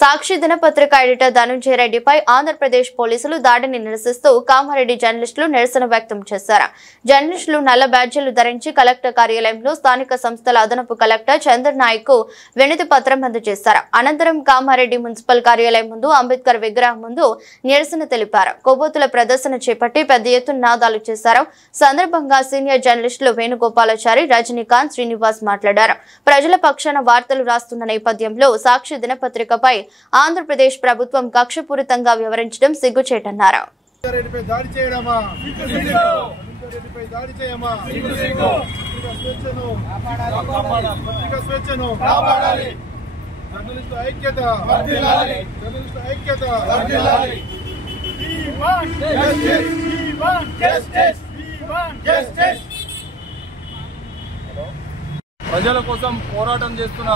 సాక్షి దినపత్రిక ఎడిటర్ ధనంజయ రెడ్డిపై ఆంధ్రప్రదేశ్ పోలీసులు దాడిని నిరసిస్తూ కామారెడ్డి జర్నలిస్టులు నిరసన వ్యక్తం చేశారు. జర్నలిస్టులు నల్ల బ్యాడ్జీలు ధరించి కలెక్టర్ కార్యాలయంలో స్థానిక సంస్థల అదనపు కలెక్టర్ చంద్ర నాయక్ కు వినతి పత్రం అందజేశారు. అనంతరం కామారెడ్డి మున్సిపల్ కార్యాలయం ముందు అంబేద్కర్ విగ్రహం ముందు నిరసన తెలిపారు. కొవ్వొత్తుల ప్రదర్శన చేపట్టి పెద్ద ఎత్తున నాదాలు చేశారు. సందర్భంగా సీనియర్ జర్నలిస్టులు వేణుగోపాలాచారి, రజనీకాంత్, శ్రీనివాస్ మాట్లాడారు. ప్రజల పక్షాన వార్తలు రాస్తున్న నేపథ్యంలో సాక్షి దినపత్రికపై ఆంధ్రప్రదేశ్ ప్రభుత్వం కక్షపూరితంగా వ్యవహరించడం సిగ్గుచేటన్నారు. ప్రజల కోసం పోరాటం చేస్తున్న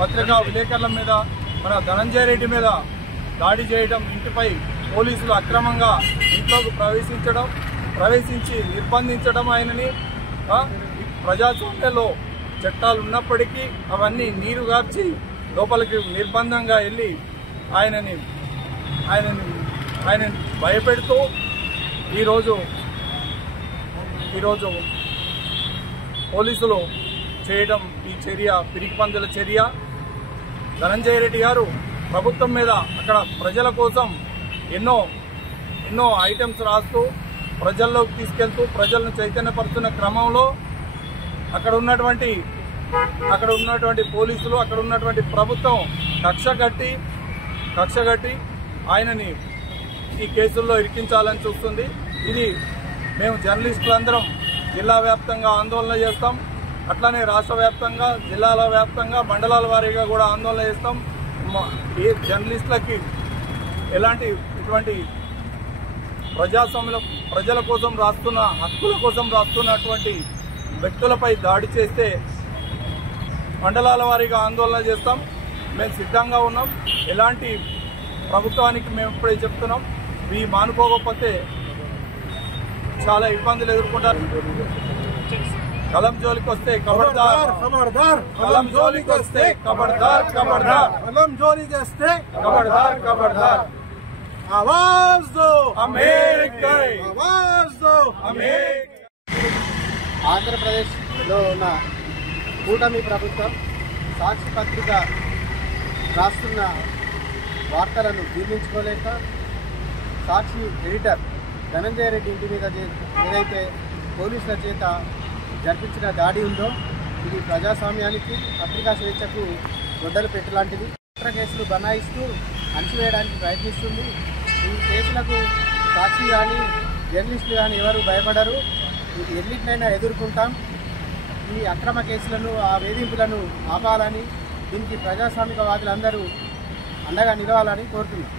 పత్రికా విలేకరుల మీద మన ధనంజయ రెడ్డి మీద దాడి చేయడం, ఇంటిపై పోలీసులు అక్రమంగా ఇంట్లోకి ప్రవేశించి నిర్బంధించడం, ఆయనని ప్రజాస్వామ్యంలో చట్టాలు ఉన్నప్పటికీ అవన్నీ నీరుగార్చి లోపలికి నిర్బంధంగా వెళ్ళి ఆయనని భయపెడుతూ ఈరోజు పోలీసులు చేయడం ఈ చర్య పిరికిపందుల చర్య. ధనంజయ రెడ్డి గారు ప్రభుత్వం మీద అక్కడ ప్రజల కోసం ఎన్నో ఐటమ్స్ రాస్తూ ప్రజల్లోకి తీసుకెళ్తూ ప్రజలను చైతన్యపరుస్తున్న క్రమంలో అక్కడ ఉన్నటువంటి పోలీసులు, అక్కడ ఉన్నటువంటి ప్రభుత్వం కక్ష కట్టి ఆయనని ఈ కేసుల్లో ఇరికించాలని చూస్తుంది. ఇది మేము జర్నలిస్టులందరం జిల్లా వ్యాప్తంగా ఆందోళన చేస్తాం. అట్లానే రాష్ట్ర వ్యాప్తంగా, జిల్లాల వ్యాప్తంగా, మండలాల వారీగా కూడా ఆందోళన చేస్తాం. ఏ జర్నలిస్టులకి ఇటువంటి ప్రజాస్వామ్యంలో ప్రజల కోసం రాస్తున్న, హక్కుల కోసం రాస్తున్నటువంటి వ్యక్తులపై దాడి చేస్తే మండలాల వారీగా ఆందోళన చేస్తాం. మేము సిద్ధంగా ఉన్నాం. ఎలాంటి ప్రభుత్వానికి మేము ఇప్పుడే చెప్తున్నాం, ఇవి మానుకోకపోతే చాలా ఇబ్బందులు ఎదుర్కొంటారు. కలం జోలికి వస్తే ఖబర్దార్, కలం జోలికి వస్తే ఖబర్దార్, కలం జోలికి వస్తే ఖబర్దార్. ఆవాజ్ దో అమేరికా, ఆవాజ్ దో అమేరికా. ఆంధ్రప్రదేశ్లో ఉన్న కూటమి ప్రభుత్వం సాక్షి పత్రిక రాస్తున్న వార్తలను జీర్ణించుకోలేక సాక్షి ఎడిటర్ ధనంజయ రెడ్డి ఇంటి మీద ఏదైతే పోలీసుల చేత జరిపించిన దాడి ఉందో ఇది ప్రజాస్వామ్యానికి, పత్రికా స్వేచ్ఛకు గొడ్డలు పెట్టలాంటిది. ఇతర కేసులు బనాయిస్తూ అణచివేయడానికి ప్రయత్నిస్తుంది. ఈ కేసులకు సాక్షి కానీ జర్నలిస్టులు కానీ ఎవరు భయపడరు. ఎన్నిటినైనా ఎదుర్కొంటాం. ఈ అక్రమ కేసులను, ఆ వేధింపులను ఆపాలని, దీనికి ప్రజాస్వామికవాదులందరూ అండగా నిలవాలని కోరుతున్నాం.